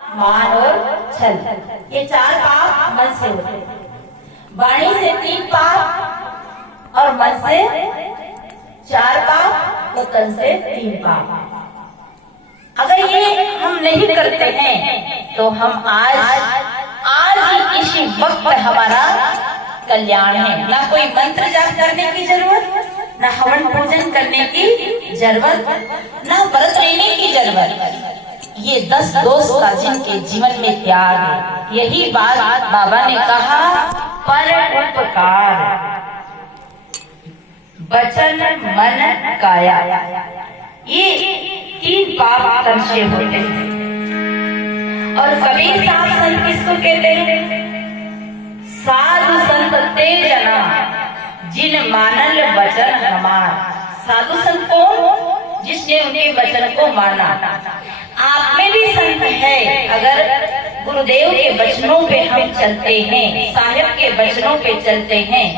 मान और छल, ये चार पाप मन से होते हैं। वाणी से 3 पाप और मन से 4 पाप और तन से 3 पाप। अगर ये हम नहीं करते हैं तो हम आज ही इसी वक्त हमारा कल्याण है। ना कोई मंत्र जाप करने की जरूरत, ना हवन पूजन करने की जरूरत, ना व्रत लेने की जरूरत। ये 10 दोष का जिनके जीवन में त्याग है, यही बात बाबा ने कहा। पर उपकार वचन मन काया, ये 3 पाप तन से होते हैं। और कबीर साहब संत किसको कहते हैं? साधु संत ते जना जिन मानल वचन हमार। साधु संत कौन? जिसने उनके वचन को माना। आप में भी संत है। अगर गुरुदेव के वचनों पे हम चलते हैं, साहिब के वचनों पे चलते हैं,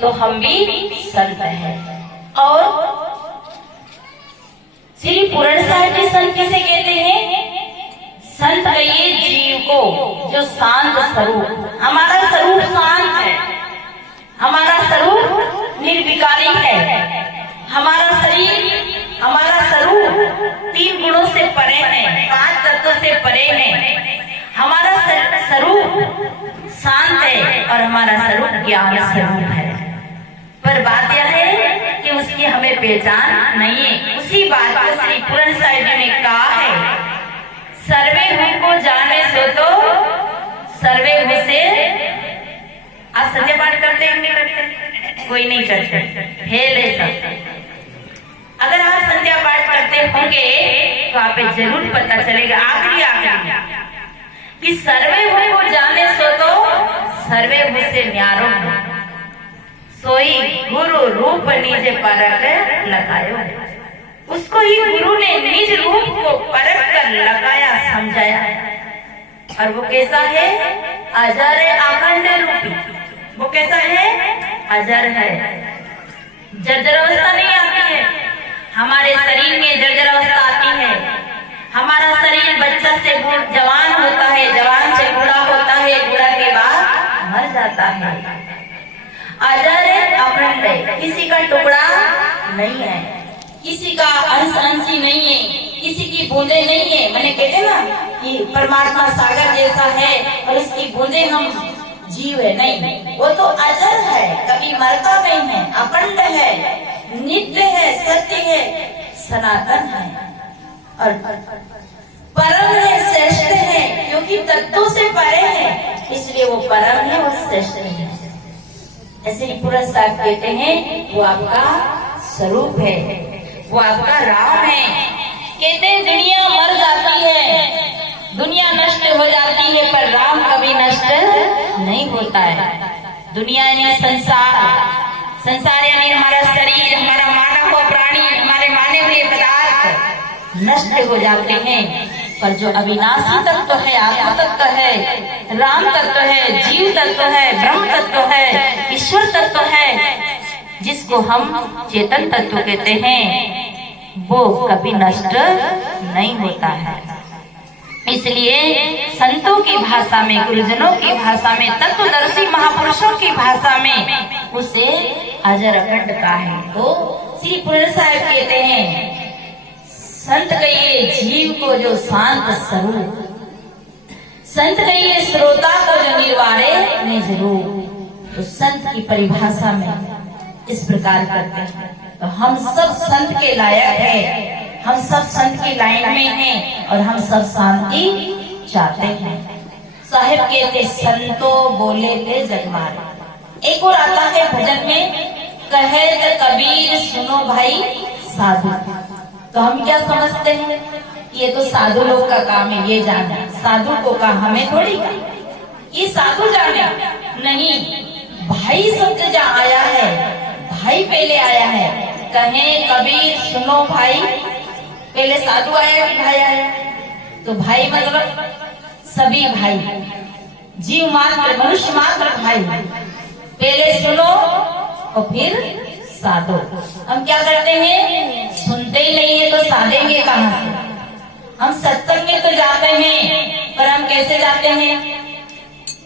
तो हम भी संत हैं। और श्री पूरण साहिब जी संत किसे कहते हैं? संत कहिए जीव को जो शांत स्वरूप, हमारा स्वरूप शांत है, हमारा स्वरूप निर्विकारी है, हमारा शरीर, हमारा स्वरूप 3 गुणों से परे है, 5 तत्वों से परे है। हमारा स्वरूप शांत है और हमारा स्वरूप ज्ञान स्वरूप है। पर बात यह है कि उसकी हमें पहचान नहीं है। उसी बात को श्री पूरण साहिब जी ने कहा है, सर्वे हूँ को जाने सो तो सर्वे हूँ से। आप संध्या पाठ करते हैं नहीं करते? कोई नहीं करते, फेल है सब। अगर आप संध्या पाठ करते होंगे तो आप जरूर पता चलेगा आखिरी कि सर्वे हूँ को जाने सो तो सर्वे हूँ से न्यारो सोई गुरु रूप निज परख लगायो। उसको ही गुरु ने निज रूप को परख कर लगाया, समझाया। और वो कैसा है? अजर अखंड रूपी। वो कैसा है? अजर है। जर्जरावस्था नहीं आती है। हमारे शरीर में जर्जरावस्था आती है। हमारा शरीर बच्चा से जवान होता है, जवान से बूढ़ा होता है, बूढ़ा के बाद मर जाता है। अजर अखंड है, किसी का टुकड़ा नहीं है, किसी का अंशी नहीं है, किसी की बूंदे नहीं है। मैंने कहते ना कि परमात्मा सागर जैसा है और उसकी बूंदे हम जीव है, नहीं, वो तो अजर है, कभी मरता नहीं है, अखंड है, नित्य है, सत्य है, सनातन है और परम है, श्रेष्ठ है। क्योंकि तत्वों से परे है, इसलिए वो परम है और श्रेष्ठ है। ऐसे ही पूरन साहब कहते हैं वो आपका स्वरूप है, वो आपका राम है। कहते हैं दुनिया मर जाती है, दुनिया नष्ट हो जाती है, पर राम कभी नष्ट नहीं होता है। दुनिया यानी संसार, संसार यानी हमारा शरीर, हमारा मानव हुआ प्राणी, हमारे माने हुए पदार्थ नष्ट हो जाते हैं, पर जो अविनाशी तत्व है, आत्मा तत्व है, राम तत्व है, जीव तत्व है, ब्रह्म तत्व है, ईश्वर तत्व है, जिसको हम चेतन तत्व कहते हैं, वो कभी नष्ट नहीं होता है। इसलिए संतों की भाषा में, गुरुजनों की भाषा में, तत्वदर्शी महापुरुषों की भाषा में उसे अजर अखंड का है। तो श्री पूरण साहिब कहते हैं संत कहिए जीव को जो शांत स्वरूप, संत कहिए श्रोता को जो निर्वाणे निज रूप। तो संत की परिभाषा में इस प्रकार करते हैं। तो हम सब संत के लायक है, हम सब संत की लाइन में हैं और हम सब शांति चाहते हैं। साहिब कहते संतो बोले थे जगमारे। एक और आता है भजन में, कहे कबीर सुनो भाई साधु। तो हम क्या समझते हैं? ये तो साधु लोग का काम है, ये जाने। साधु को का हमें थोड़ी का, ये साधु जाने नहीं। भाई शब्द जहाँ आया है, भाई पहले आया है। कहे कबीर सुनो भाई, पहले साधु आया कि भाई आया? तो भाई मतलब सभी भाई, जीव मात्र, मनुष्य मात्र भाई। पहले सुनो और फिर साधो। हम क्या करते हैं? सुनते ही नहीं है तो साधेंगे कहाँ से? हम सत्संग में तो जाते हैं, कैसे जाते हैं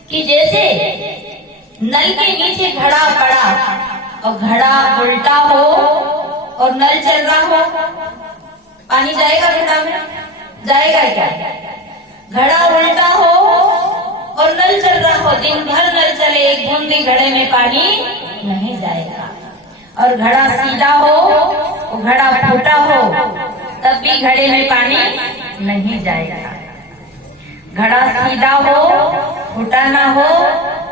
कि जैसे नल के नीचे घड़ा पड़ा और घड़ा उल्टा हो और नल चल रहा हो, पानी जाएगा घड़ा में? जाएगा क्या? घड़ा उल्टा हो और नल चल रहा हो, दिन भर नल चले, एक बूंद भी घड़े में पानी नहीं जाएगा। और घड़ा सीधा हो और घड़ा फूटा हो तब भी घड़े में पानी नहीं जाएगा। घड़ा सीधा हो, फूटा ना हो,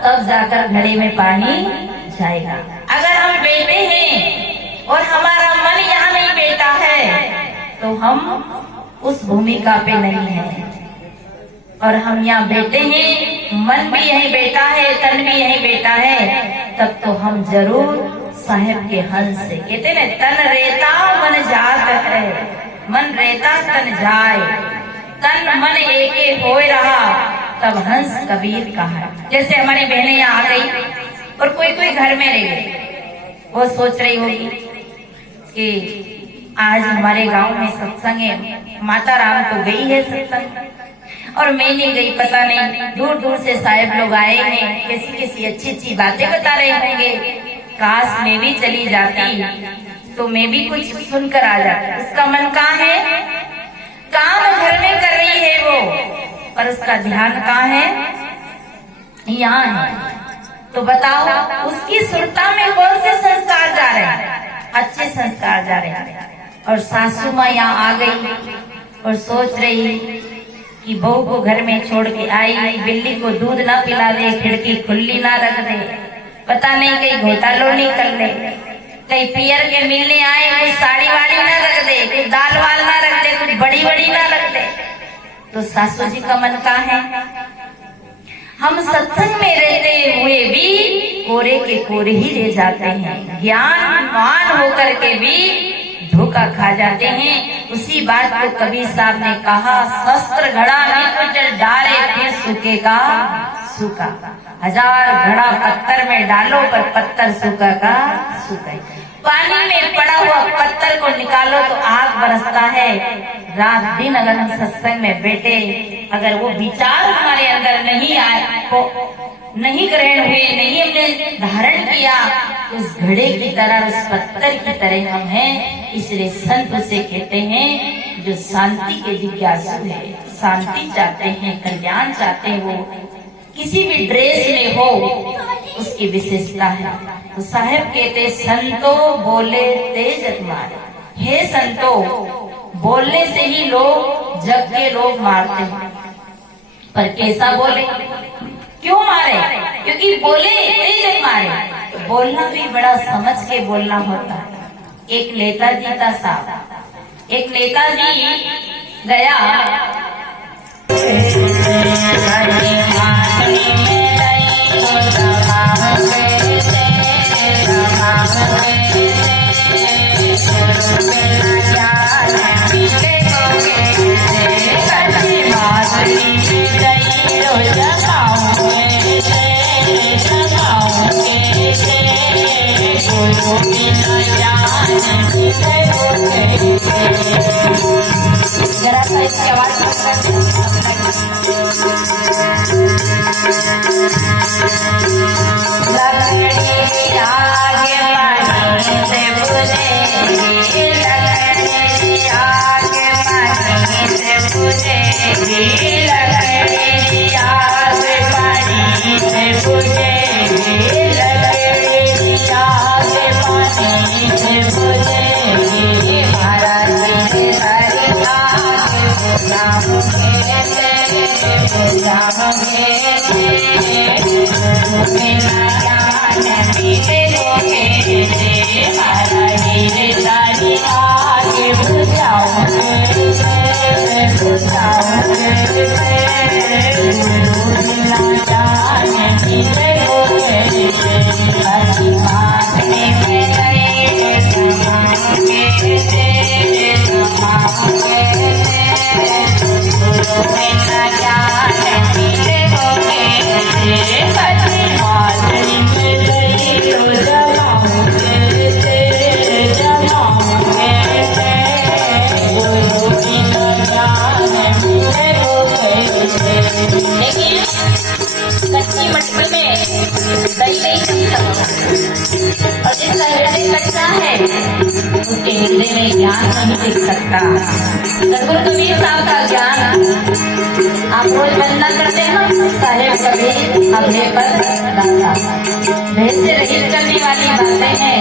तब जाकर घड़े में पानी जाएगा। अगर हम बैठे हैं और हमारा मन यहाँ नहीं बैठा है तो हम उस भूमिका पे नहीं है। और हम यहाँ बैठे हैं, मन भी यहीं बैठा है, तन भी यहीं बैठा है, तब तो हम जरूर साहेब के हंस से, कहते ना, तन रेता मन जात है, मन रेता तन जाए, तन मन एके होए रहा, तब हंस कबीर कहा। जैसे हमारी बहनें यहाँ आ गई और कोई कोई घर में रह गई, वो सोच रही होगी कि आज हमारे गांव में सत्संग है, माता राम तो गई है सत्संग और मैं नहीं गई, पता नहीं दूर दूर से साहेब लोग आए हैं, कैसी कैसी अच्छी अच्छी बातें बता रहे होंगे, काश मैं भी चली जाती तो मैं भी कुछ सुनकर आ जाती। उसका मन कहाँ है? काम घर में कर रही है वो, पर उसका ध्यान कहाँ है? यहाँ है। तो बताओ उसकी सुरता में कौन से संस्कार जा रहे हैं? अच्छे संस्कार जा रहे हैं। और सासू माँ यहाँ आ गई और सोच रही कि बहू को घर में छोड़ के आई, बिल्ली को दूध ना पिला दे, खिड़की खुली ना रख दे, पता नहीं कहीं घोटालो नहीं कर ले, कहीं पियर के मिलने आए कुछ साड़ी वाड़ी ना रख दे, कुछ दाल वाल ना रख दे, कुछ बड़ी बड़ी ना रख दे। तो सासू जी का मन कहाँ है? हम सत्संग में रहते हुए भी कोरे के कोरे ही रह जाते हैं, ज्ञानवान होकर के भी धोखा खा जाते हैं। उसी बात को कबीर साहब ने कहा, शस्त्र घड़ा में कुछ डाले फिर सूखे का सूखा, हजार घड़ा पत्थर में डालो पर पत्थर सूखा का सूखा। पानी में पड़ा हुआ पत्थर को निकालो तो आग बरसता है। रात दिन अगर हम सत्संग में बैठे, अगर वो विचार हमारे अंदर नहीं आए, को नहीं ग्रहण हुए, नहीं हमने धारण किया, तो उस घड़े की तरह, उस पत्थर की तरह हम हैं। इसलिए संत उसे कहते हैं जो शांति के जिज्ञासु है, शांति चाहते हैं, कल्याण चाहते हैं, वो किसी भी ड्रेस में हो उसकी विशेषता है। तो साहेब कहते संतो बोले तेज मारे, हे संतो, बोलने से ही लोग जग के लोग मारते हैं, पर कैसा बोले, क्यों मारे? क्योंकि बोले तेज मारे। बोलना भी बड़ा समझ के बोलना होता है। एक नेताजी था साहब, एक नेताजी गया जरा सा इसकी आवाज देखिए कच्ची मटकी में दही नहीं जम सकता और जिसका हृदय कच्चा है उसके हृदय में ज्ञान नहीं टिक सकता। सदगुरु कबीर साहब का ज्ञान आप रोज वंदना करते हैं। साहेब कबीर अभय पर दाता भेद से रहित करने वाली बातें हैं।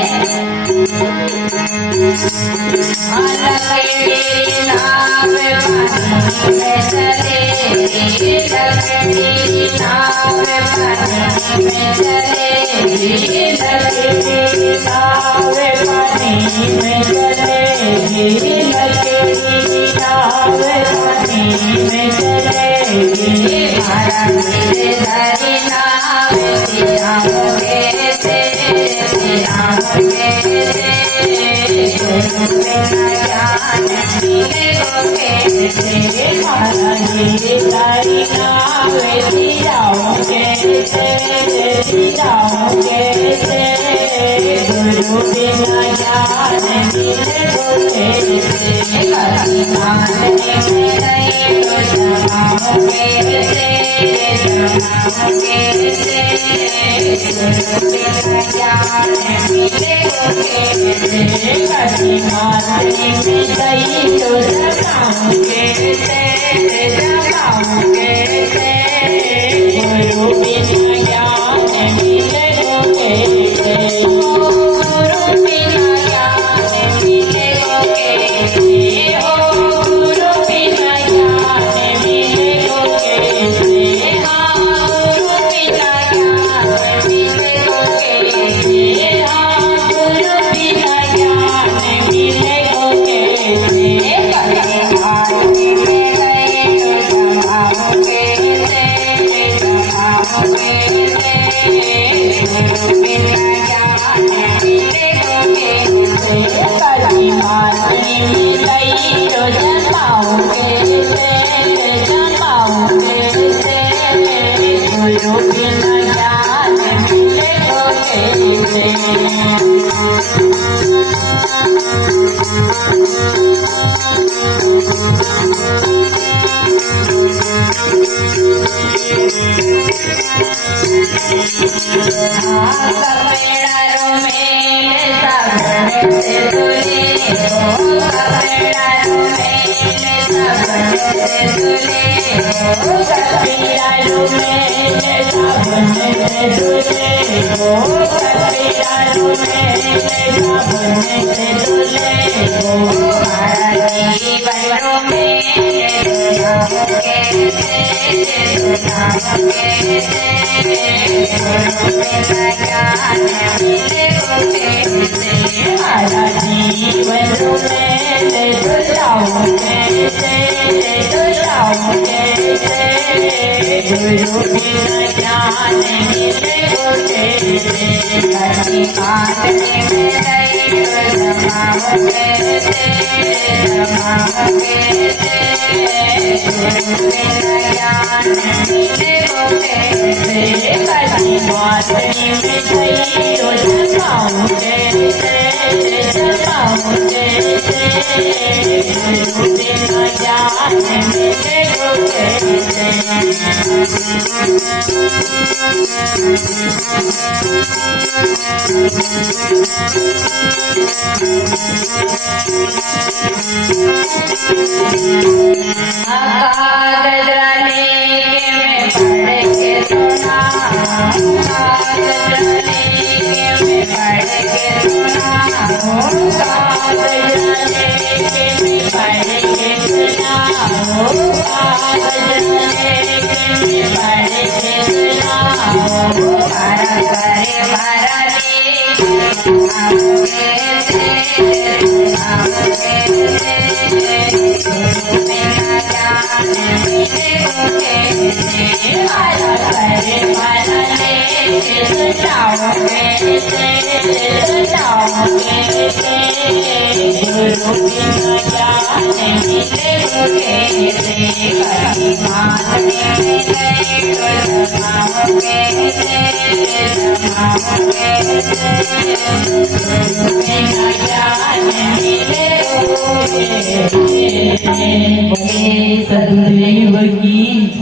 सदगुरुदेव की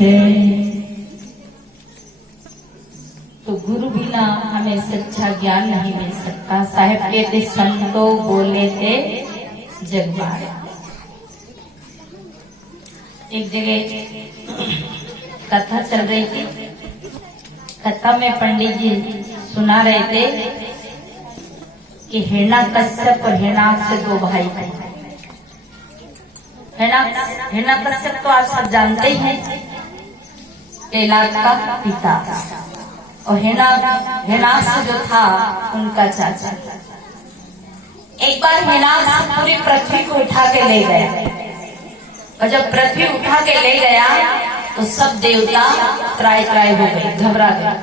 है। तो गुरु बिना हमें सच्चा ज्ञान नहीं मिल सकता। साहेब कहते संतो बोले थे जगबार। एक जगह कथा चल रही थी, कथा में पंडित जी सुना रहे थे कि हिरण्याकश्यप और हिरण्याक्ष दो भाई थे। हिरण्याकश्यप तो आप सब जानते ही हैं, प्रहलाद का पिता, और हिरण्याक्ष जो था उनका चाचा। एक बार हिरण्याक्ष पूरी पृथ्वी को उठा के ले गया, और जब पृथ्वी उठा के ले गया तो सब देवता त्राय त्राय हो गए, घबरा गए।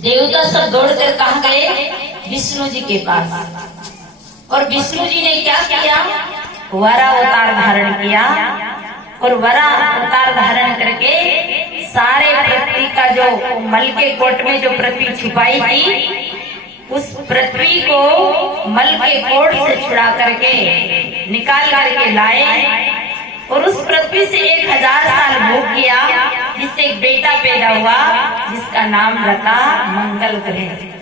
देवता सब दौड़कर कहाँ गए? विष्णु जी के पास। और विष्णु जी ने क्या किया? वरा अवतार धारण किया, और वरा अवतार धारण करके सारे पृथ्वी का जो मल के कोट में जो पृथ्वी छुपाई थी, उस पृथ्वी को मल के कोट से छुड़ा करके निकाल करके लाए, और उस पृथ्वी से 1000 साल भोग किया, जिससे एक बेटा पैदा हुआ जिसका नाम रखा मंगल ग्रह।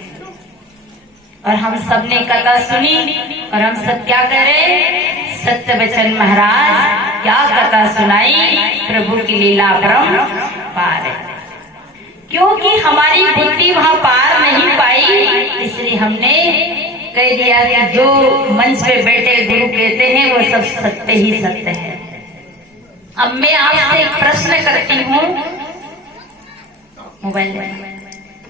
और हम सब ने कथा सुनी, और हम सब क्या कह रहे? सत्य वचन महाराज क्या कथा सुनाई, प्रभु की लीला परम पार। क्योंकि हमारी बुद्धि वहां पार नहीं पाई, इसलिए हमने कह दिया कि जो मंच पे बैठे गुरु कहते हैं वो सब सत्य ही सत्य है। अब मैं आपसे एक प्रश्न करती हूँ, मोबाइल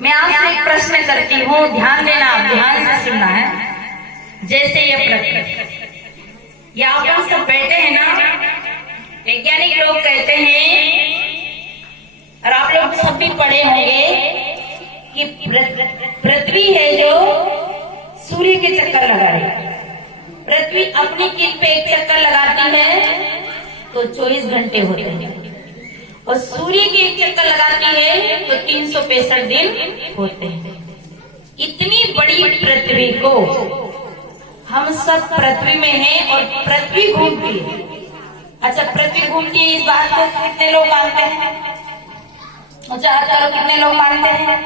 मैं आपसे एक प्रश्न करती हूँ, ध्यान देना, आप ध्यान से सुनना है। जैसे ये पृथ्वी, ये आप सब बैठे हैं ना, वैज्ञानिक लोग कहते हैं, और आप लोग सब भी पढ़े होंगे कि पृथ्वी है जो सूर्य के चक्कर लगा रही है। पृथ्वी अपनी किल पे एक चक्कर लगाती है तो 24 घंटे होते हैं, और सूर्य की एक चक्कर लगाती है तो 365 दिन होते हैं। इतनी बड़ी पृथ्वी को हम सब पृथ्वी में हैं, और पृथ्वी घूमती है। अच्छा, पृथ्वी घूमती है, इस बात को कितने लोग मानते हैं? अच्छा, कितने लोग मानते हैं?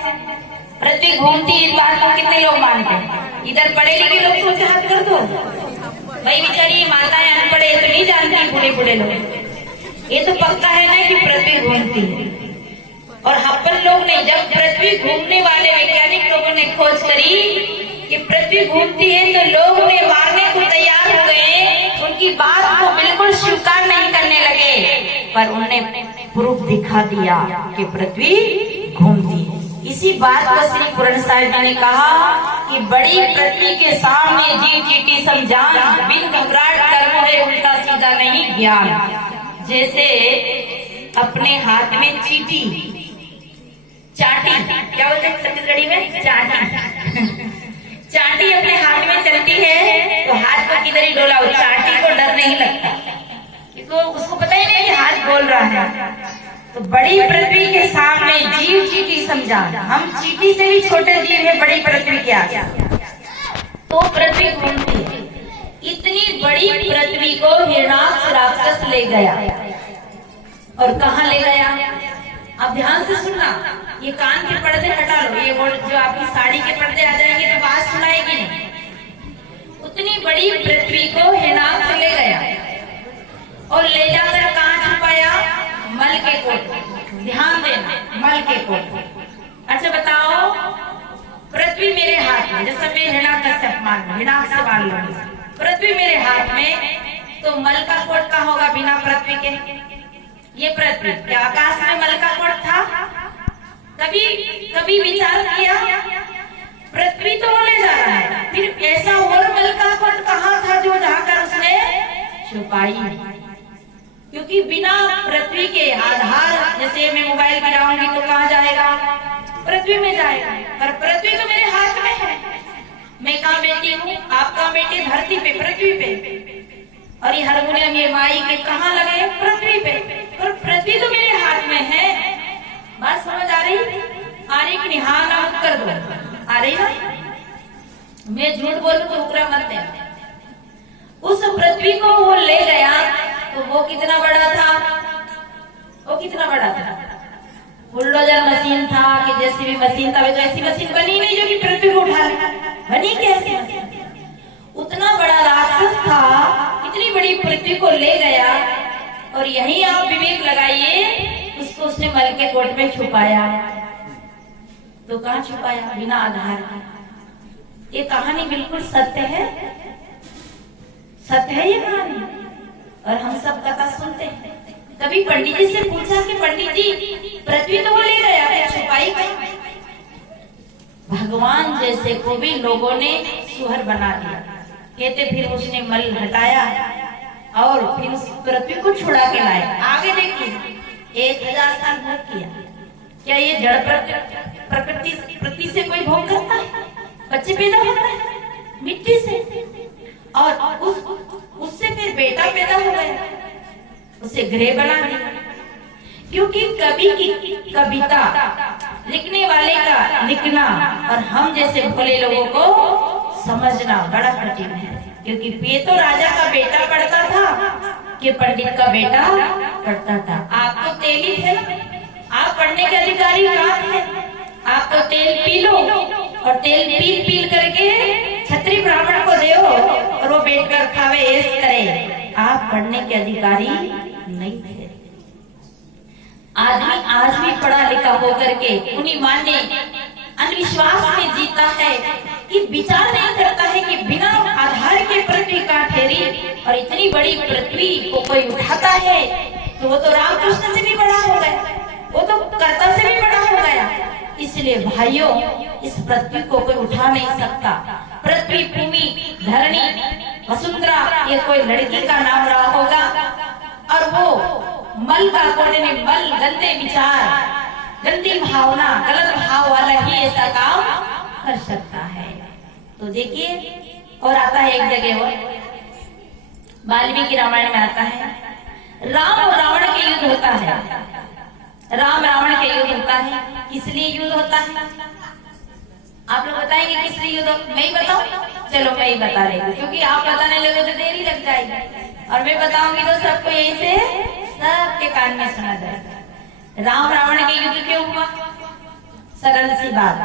पृथ्वी घूमती है, इस बात को कितने लोग मानते हैं? इधर पढ़े लिखे लोग सोचे हाथ कर दो भाई। बेचारी माताएं अनपढ़े तो नहीं जानती, बूढ़े बूढ़े लोग। ये तो पक्का है ना कि पृथ्वी घूमती है। और अपन लोग ने, जब पृथ्वी घूमने वाले वैज्ञानिक लोगों ने खोज करी कि पृथ्वी घूमती है, तो लोग उन्हें मारने को तैयार हो गए, उनकी बात को बिल्कुल स्वीकार नहीं करने लगे, पर उन्होंने प्रूफ दिखा दिया कि पृथ्वी घूमती है। इसी बात को श्री पूर्ण साहिब ने कहा कि बड़ी पृथ्वी के सामने जी चीटी समझान, बिन घबराहट कर्म है उनका सीधा नहीं ज्ञान। जैसे अपने हाथ में चीटी, चाटी, क्या बोलते हैं छत्तीसगढ़ी में? चाटी। चाटी अपने हाथ में चलती है तो हाथ को किधर ही डोलाओ, चाटी को डर नहीं लगता, क्योंकि उसको पता ही नहीं कि हाथ बोल रहा है। तो बड़ी पृथ्वी के सामने जीव चीटी समझा, हम चीटी से भी छोटे जीव है बड़ी पृथ्वी के आगे। तो पृथ्वी घूमती है। इतनी बड़ी पृथ्वी को हिरण्याक्ष राक्षस ले गया, और कहाँ ले गया? अब ध्यान से सुनना, ये कान के पर्दे हटा लो, ये जो आपकी साड़ी के पर्दे आ जाएंगे तो बात सुनाएगी नहीं। उतनी बड़ी पृथ्वी को हिरण्याक्ष ले गया, और ले जाकर कहाँ छुपाया? मल के कोट। ध्यान देना, मल के कोट। अच्छा बताओ, पृथ्वी मेरे हाथ में, जैसा मैं हिरण्याकश्यप मान लो, हिरण्याक्ष मान लो, पृथ्वी मेरे हाथ में, तो मल का कोट कहाँ होगा बिना पृथ्वी के? ये पृथ्वी क्या आकाश में मल का कोट था? कभी विचार किया? पृथ्वी तो ले जा रहा है, फिर ऐसा और मल का कोट कहाँ था जो जाकर उसने छुपाई? क्योंकि बिना पृथ्वी के आधार, जैसे मैं मोबाइल गिराऊंगी तो कहाँ जाएगा? पृथ्वी में जाएगा, पर पृथ्वी तो मेरे हाथ में है। मैं कहाँ बैठी हूँ? आप कहाँ बैठे? धरती पे, पृथ्वी पे। और ये हारमोनियम, ये माइक के कहाँ लगे? पृथ्वी पे। और पृथ्वी तो मेरे हाथ में है। बात समझ आ रही? आ रही कि नहीं? हाँ ना मत कर दो, आ रही ना? मैं झूठ बोलूं तो उकरा मत देना। उस पृथ्वी को वो ले गया, तो वो कितना बड़ा था? वो कितना बड़ा था, बुलडोजर मशीन था कि जैसी भी मशीन था, तो ऐसी मशीन बनी नहीं जो कि पृथ्वी को उठा ले, बनी कैसी मशीन? उतना बड़ा राक्षस था, इतनी बड़ी पृथ्वी को ले गया। और यही आप विवेक लगाइए, उसको उसने मल के कोट में छुपाया। तो कहाँ छुपाया? बिना आधार के। ये कहानी बिल्कुल सत्य है, सत्य है ये कहानी, और हम सब कथा सुनते हैं। कभी पंडित जी से पूछा कि पंडित जी पृथ्वी तो वो ले गया है, छुपाई कहाँ? भगवान जैसे को भी लोगों ने सुहर बना दिया। कहते फिर उसने मल हटाया और फिर उस पृथ्वी को छुड़ा के लाए। आगे देखिए 1000 साल भोग किया। क्या ये जड़ प्रकृति से कोई भोग करता है? बच्चे पैदा होता है मिट्टी से, और उससे फिर बेटा पैदा हो गया, उसे गृह बना दिया। क्योंकि कवि की कविता, लिखने वाले का लिखना और हम जैसे भोले लोगों को समझना बड़ा कठिन है। क्योंकि ये तो राजा का बेटा पढ़ता था कि पंडित का बेटा पढ़ता था। आप तो तेली थे, आप पढ़ने के अधिकारी कहाँ थे? आप तो तेल पी लो और तेल पील करके छत्री ब्राह्मण को दे और वो बैठकर खावे ऐश करे। आप पढ़ने के अधिकारी नहीं थे। आदमी आज भी पढ़ा लिखा होकर के उन्हीं मान्य अंधविश्वास में जीता है कि विचार नहीं करता है कि बिना आधार के पृथ्वी का ठहरी, और इतनी बड़ी पृथ्वी को कोई उठाता है तो वो तो रामकृष्ण से भी बड़ा हो गया, वो तो कर्ता से भी बड़ा हो गया। इसलिए भाइयों, इस पृथ्वी को कोई उठा नहीं सकता। पृथ्वी, भूमि, धरणी, वसुंधरा, ये कोई लड़की का नाम रहा होगा, और वो मल का कोने में मल, गंदे विचार, गंदी भावना, गलत भाव वाला ही ऐसा काम कर सकता है। तो देखिए, और आता है एक जगह और वाल्मीकि रामायण में आता है, राम और रावण के युद्ध होता है। राम रावण के युद्ध होता है। किस लिए युद्ध होता है? आप लोग बताएंगे किस लिए युद्ध? मैं ही बताऊं? चलो मैं ही बता रही हूँ, क्योंकि आप बताने लगे तो देरी लग जाएगी, और मैं बताऊंगी तो सबको यही से सबके कान में सुना जाएगा। राम रावण के युद्ध क्यों हुआ? सरल सी बात,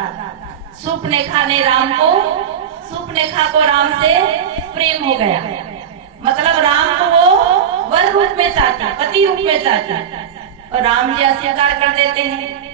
शूर्पणखा ने राम को, शूर्पणखा को राम से प्रेम हो गया। मतलब राम को वो वर रूप में चाहता, पति रूप में चाहता, और राम जी अस्वीकार कर देते हैं।